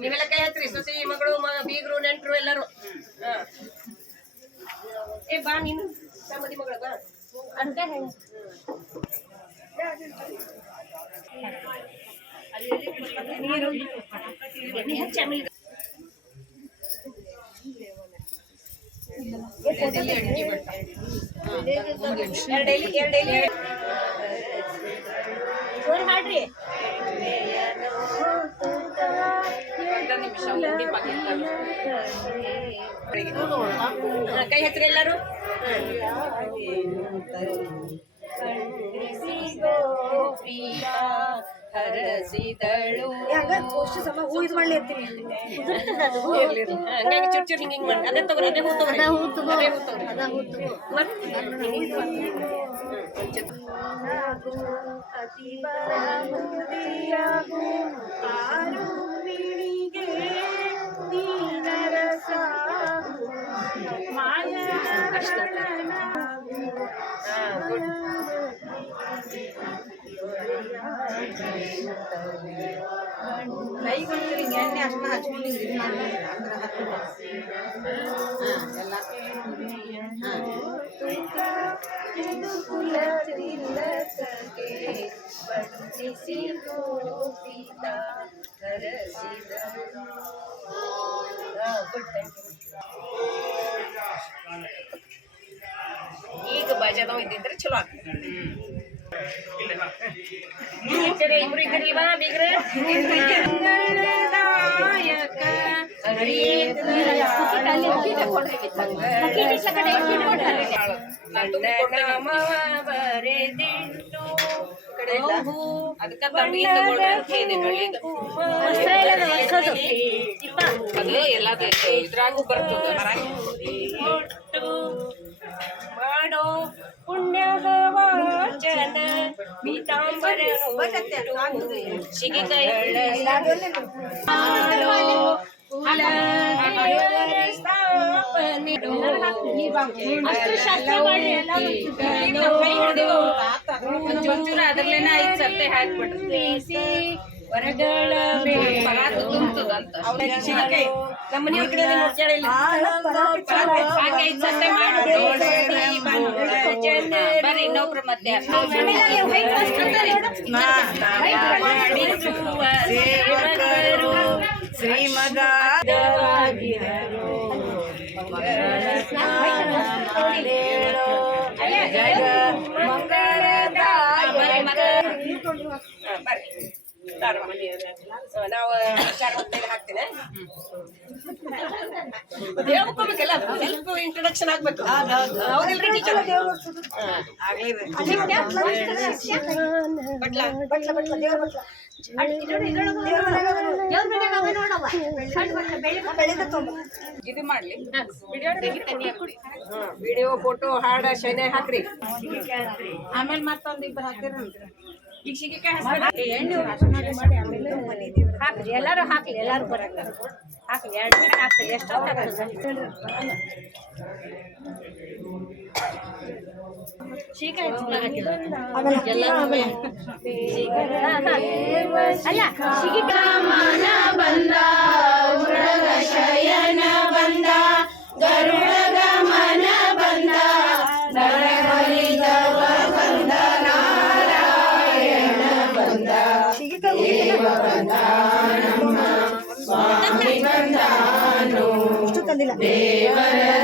ಇವೆಲ್ಲ ಕೈ ಹಚ್ಚ್ರಿ ಸೊಸಿ ಮಗಳು ಮ ಬೀಗರು ನೆಂಟ್ರು ಎಲ್ಲರೂ ಹಾ. ಏ ಬಾ ನೀನು ಸಂಬಂಧಿ ಮಗಳು ಬಾ ಅಂತ ಹೇಳ ನೀರು ಎಣ್ಣೆ ಹಚ್ಚಿ ಆಮೇಲೆ ಎರಡು ಎಲೆ ಎರಡು ಎಲೆ ಜೋರ್ ಹಾಡ್ರಿ ಕೈ ಹತ್ತಿರ ಎಲ್ಲರೂ ಹರಸಿದಳು ಹಂಗಾಗಿ ಚುಟ್ ಚುಟ್ ಹಿಂಗ್ ಹಿಂಗ್ ಮಾಡಿ ಅದೇ ತಗೋರಿ ಅದೇ ಹೂ ಅದೇ ಹೂ ಮಾಡ್ಬೇಡಿ ಅಂದ್ರೆ ಹತ್ತು ಎಲ್ಲ ಈಗ ಬಾಜಾದವ್ ಇದ್ದಿದ್ರೆ ಚಲೋ ಆಗ್ತದೆ ಈ ಕಡೆ ಇಬ್ರು ಇದ್ದಿರಲ್ವಾ ಬೀಗ್ರೆ ಇದ್ದಿದ್ರೆ ಚಲೋ ಆಗ್ತದೆ. ಅದಕ್ಕ ಅದು ಇದ್ರಾಗೂ ಬರ್ತದೆ लाडो पुण्य वाचन पीतांबर शिकी लाडो ಅದ್ರಲ್ಲೇನ ಹೊರಗಳ ನಮ್ಮ ಮನೆಯವ್ರ ಕಡೆ ಇಲ್ಲ ಹಾಗೆ ಐದ್ ಬರ್ರಿ ಇನ್ನೊಬ್ರು ಮತ್ತೆ ಸೇವಕರು ಶ್ರೀಮದಾಗಿಹರು ಜಗ ಮಂಗಳದಾಯಕ ಬರ್ರಿ ಬರ್ತಾರ ನಾವು ವಿಚಾರ ಹೊತ್ತಲ್ಲಿ ಹಾಕ್ತೇನೆ. ಹೇಳ್ಬೇಕಲ್ಲ ಸ್ವಲ್ಪ ಇಂಟ್ರೊಡಕ್ಷನ್ ಆಗ್ಬೇಕು. ಹೌದಿಲ್ರಿ ಟೀಚರ್ ಇದು. ಮಾಡ್ಲಿ. ವಿಡಿಯೋ ಫೋಟೋ ಹಾಡ ಶೈನೆ ಹಾಕ್ರಿ. ಆಮೇಲೆ ಮತ್ತೊಂದ್ ಇಬ್ಬರು ಈಗ ಸಿಗಿಕಾಯಿ ಹಚ್ಬೇಕು. ಎಣ್ಣೆ ಅರ್ಶಿನ ಮಾಡಿ ಆಮೇಲೆ ಮಲೀತೀವಿ ಹಾಕ್ಲಿ ಎಲ್ಲಾರು ಹಾಕ್ಲಿ ಎಲ್ಲಾರು ಬರಲ್ಲ ಹಾಕ್ಲಿ ಎರಡು ಗಿಡ ಹಾಕ್ಲಿ ಎಷ್ಟೊತ್ತಾಗ ಶೀಕಾಯಿ ಅಲ್ಲ ಶೀಕಾಯಿ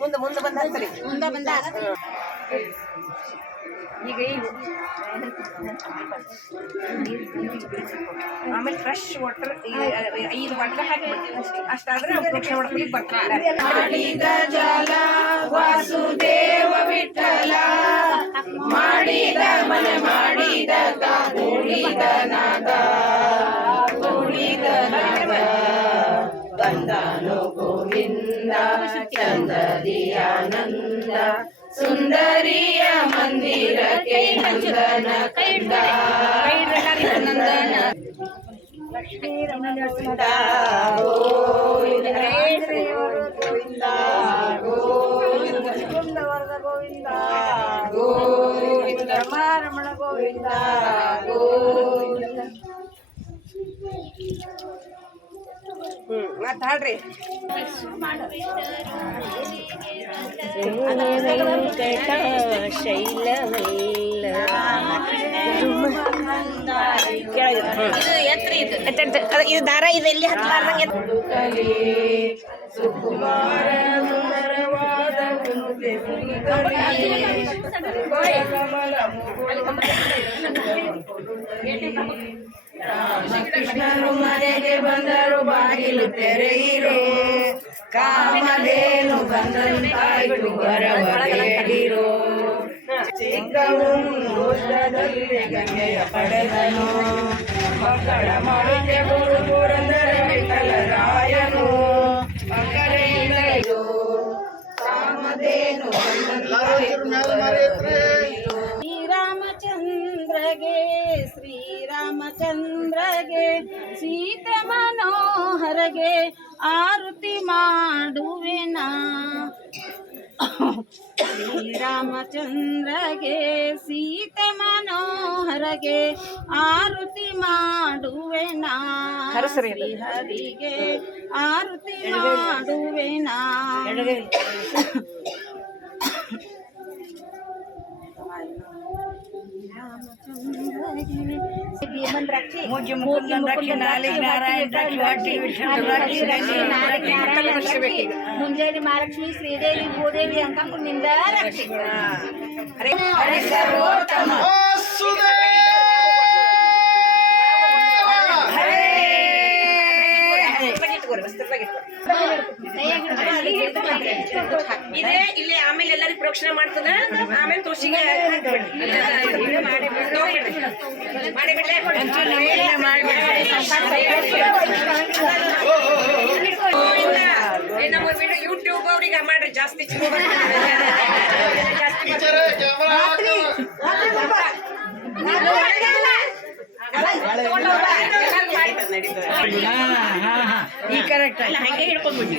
ಮುಂದೆ ಮುಂದೆ ಬಂದ ಮುಂದೆ ಬಂದ ಈಗ ಆಮೇಲೆ ಫ್ರೆಶ್ ವಾಟರ್ ಐದು ವಾಟರ್ ಹಾಕಿಬಿಡ್ತೀವಿ ಅಷ್ಟೇ. ಅಷ್ಟಾದ್ರೆ ವೃಕ್ಷ ಜಲ, ವಾಸುದೇವ ವಿಠಲ. ಮಾಡಿದ ಮನೆ, ಮಾಡಿದ ಕೂಡಿದ ನಾಗ ಕೂಡಿದ ನಾಗ ಬಂದನು ಗೋವಿಂದ ಚಂದದಿಯ ನಂದ ಸುಂದರಿಯ ಮಂದಿರಕ್ಕೆ ನಂದನ ಕಂದ ನಂದನ ಗೋವಿಂದ ಗೋವಿಂದ ಗೋವಿಂದ ಗೋವಿಂದ ಗೋವಿಂದ ಗೋವಿಂದ ರಮಣ ಗೋವಿಂದ ಗೋವಿಂದ ಹಾಡ್ರಿ ಶೈಲವಲ್ಲ ಇದು ದಾರ ಇದು ಎಲ್ಲಿ ಹತ್ತಲಾರ್ದಂಗೆ ರಾಮಕೃಷ್ಣರು ಬಾಗಿಲು ತೆರೆಯಿರೋ ಕಾಮಧೇನು ಬಂದಂತಾಯ್ತು ಬರವ ಬೇಡಿರೋ ಚಿಕ್ಕವು ದೋಷದಲ್ಲಿ ಗಂಗೆಯ ಪಡೆದನು ಮಕ್ಕಳ ಮಾಡಿಕೆ ಗುರು ಪುರಂದರ ವಿಠಲರಾಯನು ಮಕ್ಕಳಿಂದಲೋ ಕಾಮಧೇನು ಬಂದಂತಾಯ್ತು ಶ್ರೀರಾಮಚಂದ್ರಗೆ ಶ್ರೀರಾಮಚಂದ್ರಗೆ ಸೀತೆ ಮನೋಹರಗೆ ಆರತಿ ಮಾಡುವೆನ. ಶ್ರೀರಾಮಚಂದ್ರಗೆ ಸೀತೆ ಮನೋಹರಗೆ ಆರುತಿ ಮಾಡುವೆನ. ಹರಿಗೆ ಆರತಿ ಮಾಡುವೆನಾ. ಮುಜ್ಜು ಮುಕುಂದನ್ ರಕ್ಷಿ ನಾಲಿಗೆ ನಾರಾಯಣ ರಕ್ಷಿ ಹೊಟ್ಟಿ ವಿಠಲ ರಕ್ಷಿ ಮುಂಜಾನೆ ಮಹಾಲಕ್ಷ್ಮಿ ಶ್ರೀದೇವಿ ಭೂದೇವಿ ಅಂಕಪುರದಿಂದ ರಕ್ಷಿ ಹರೇ ಹರೇ ಸರ್ವೋತ್ತಮ ಹರೇ ಹರೇ ಇಟ್ಕೊರಿ, ವಸ್ತ್ರದಾಗ ಇಟ್ಕೊರಿ. ಇದೇ ಇಲ್ಲಿ ಆಮೇಲೆ ಎಲ್ಲರಿಗೂ ಪ್ರೋಕ್ಷಣೆ ಮಾಡ್ತದ ಆಮೇಲೆ ತುಳಸಿಗೆ ನಮ್ಮ ಯೂಟ್ಯೂಬ್ ಅವ್ರಿಗೆ ಮಾಡ್ರಿ ಜಾಸ್ತಿ. ಜಾಸ್ತಿ ಬರ್ತದೆ. ಈ ಕರೆಕ್ಟ್ ಹಂಗೆ ಹಿಡ್ಕೊಂಡ್ಬಿಡಿ.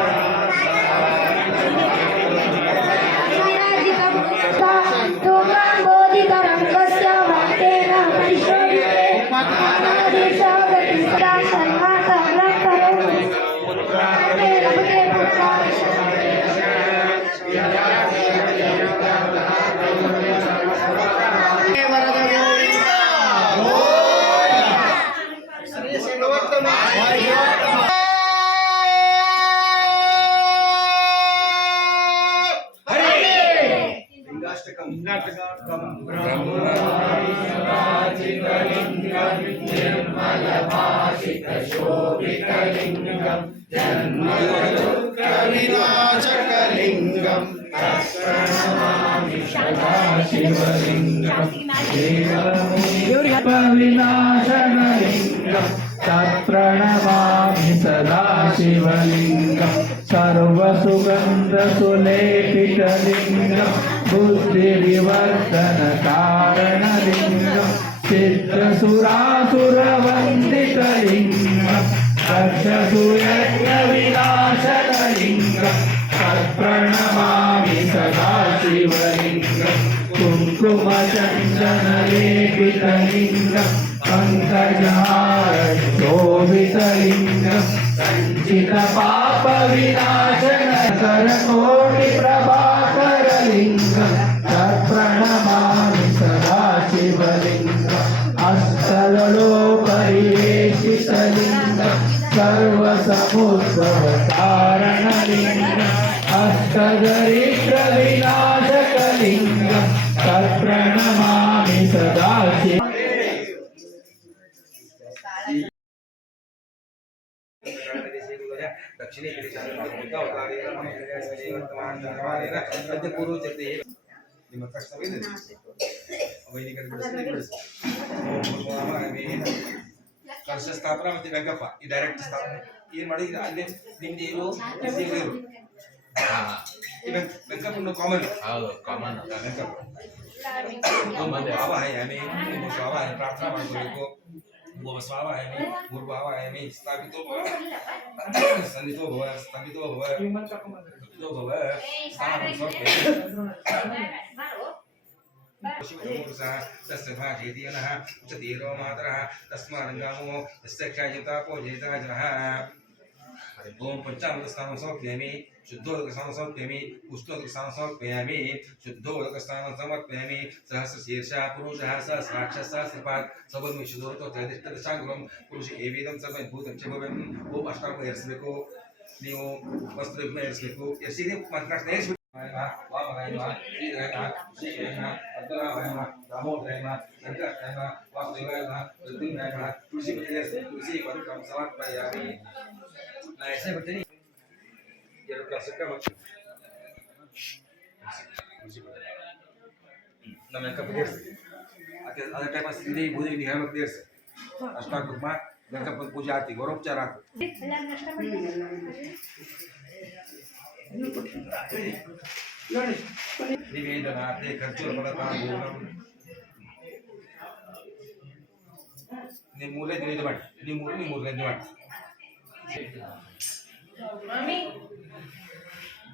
विनाशकलिङ्गम् विनाशनलिङ्गं तत्प्रणमामि सदा शिवलिङ्गं सर्वसुगन्धसुलेपितलिङ्गं बुद्धिविवर्धनकारणलिङ्गं सिद्धसुरासुरवन्दितलिङ्गं दक्षसुयज्ञविनाशनलिङ्गं प्रणमामि सदाशिवलिङ्गं कुङ्कुमचन्दनलेपितलिङ्गं पङ्कजहार शोभितलिङ्गं सञ्चितपापविनाशनकरकोटिप्रभाकरलिङ्गं तत्प्रणमामि सदाशिवलिङ्गम् अस्तलोपरिवेशितलिङ्गम् सर्वसमुद्भवतारणलिङ्गम्। ಸದರಿದ್ರ ವಿನಾಶಕ ಲಿಂಗ ಸ್ಥಾಪನಾ ಮತ್ತೆ ಈ ಡೈರೆಕ್ಟ್ ಸ್ಥಾಪನೆ. ಏನ್ ಮಾಡಿದ್ರೆ? ಅಲ್ಲಿ ನಿಮ್ದು వెంకన్న కామన్ కామన్ స్వాభాయామి స్వాభాయం ప్రార్థన మనకు భువ స్వాభాయామి పూర్వాభాయామి స్థాపితో భవ సన్నితో భవ స్థాపితో భవ స్థాపితో భవ స్థానం तस्य भाजेति यनः उचतीरो मातरः तस्मादङ्गामो यस्य ख्यायितापो जयिताजनः हरि ओं पञ्चामृतस्थानं सौप्यामि शुद्धोदकस्थानं समर्पयामि पुष्टोदकस्थानं समर्पयामि शुद्धोदकस्थानं समर्पयामि सहस्रशीर्षः पुरुषः सहस्राक्षः सहस्रपात् सबन्विशुद्धोरतो त्रयदिष्टदशाङ्गुलं पुरुष एवेदं सर्वभूतं च ಭವನ್ ಓಂ ಅಷ್ಟಾಂಗ ಏರಿಸಬೇಕು ನೀವು ವಸ್ತ್ರ ಏರಿಸಬೇಕು ಎರ್ಸಿಗೆ ಮಂತ್ರಾಕ್ಷ ಏರಿಸಬೇಕು ವಾಮಗಾಯ ಶ್ರೀಧರಾಯ ಶ್ರೀಕೃಷ್ಣ ಪದ್ಮನಾಭಾಯ ದಾಮೋದರಾಯ ಶಂಕರಾಯ ವಾಸುದೇವಾಯ ಮೃತ್ಯುಂಜಯ ತುಳಸಿ ತುಳಸಿ ಪತ್ರಂ ಸಮರ್ಪಯಾಮಿ ನಾ ಹೆಸರು ಬರ್ತೀನಿ ಎರಡು ಕ್ಲಾಸಕ್ಕೆ ಮತ್ತು ನಮ್ಮ ವೆಂಕಪ್ಪ ನಮ್ಮ ಅದಕ್ಕೆ ಅದ್ರ ಟೈಮ್ ಶ್ರೀದೇವಿ ಭೂದೇವಿ ನೀವು ಹೇಳ್ಬೇಕು ತೀರ್ಸಿ ಅಷ್ಟಾಕುಮ್ಮ ಗಣಪತಿ ಪೂಜೆ ಆತಿ ಗೌರವೋಪಚಾರ ಆತು ನಿವೇದನ ಅದೇ ಖರ್ಚು ಪಡತ ನೀವು ಮೂರನೇ ದಿನ ಇದು ಮಾಡಿ ನೀವು ಮೂರು ನೀವು ಮೂರನೇ ದಿನ ಮಾಡಿ ಬತ್ತಿಟ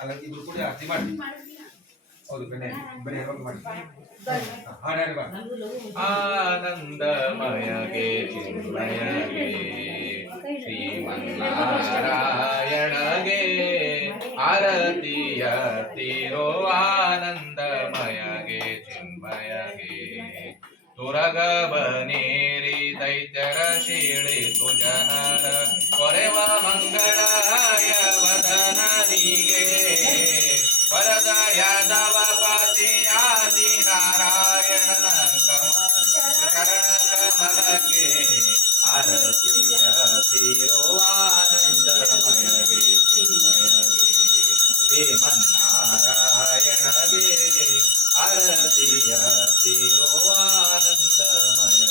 ಅಲ್ಲ ಇಬ್ರು ಕೂಡ ಆರತಿ ಮಾಡಿ ಹೌದು ಬನ್ನಿ ಬನ್ನಿ ಯಾವಾಗ ಮಾಡಿ. ಹಾಡಾಡಿ ಬಾ ಆನಂದಮಯಗೆ ಚಿನ್ಮಯಗೆ ಶ್ರೀಮನ್ನಾರಾಯಣಗೆ ಆರತಿಯ ತಿರೋ ಆನಂದಮಯಗೆ ಚಿನ್ಮಯಗೆ. ತುರಗ ತುರಗಬನೇರಿ ದೈತ್ಯರ ಶೀಳಿತು ಜನರ ಕೊರೆವ ಮಂಗಳಾಯ ವದನನಿಗೆ वरदा यादा बापाती आदि नारायण करण आरती अतिरो आनंदमय गे श्रीमन्नारायण आरती अतिरो आनंदमय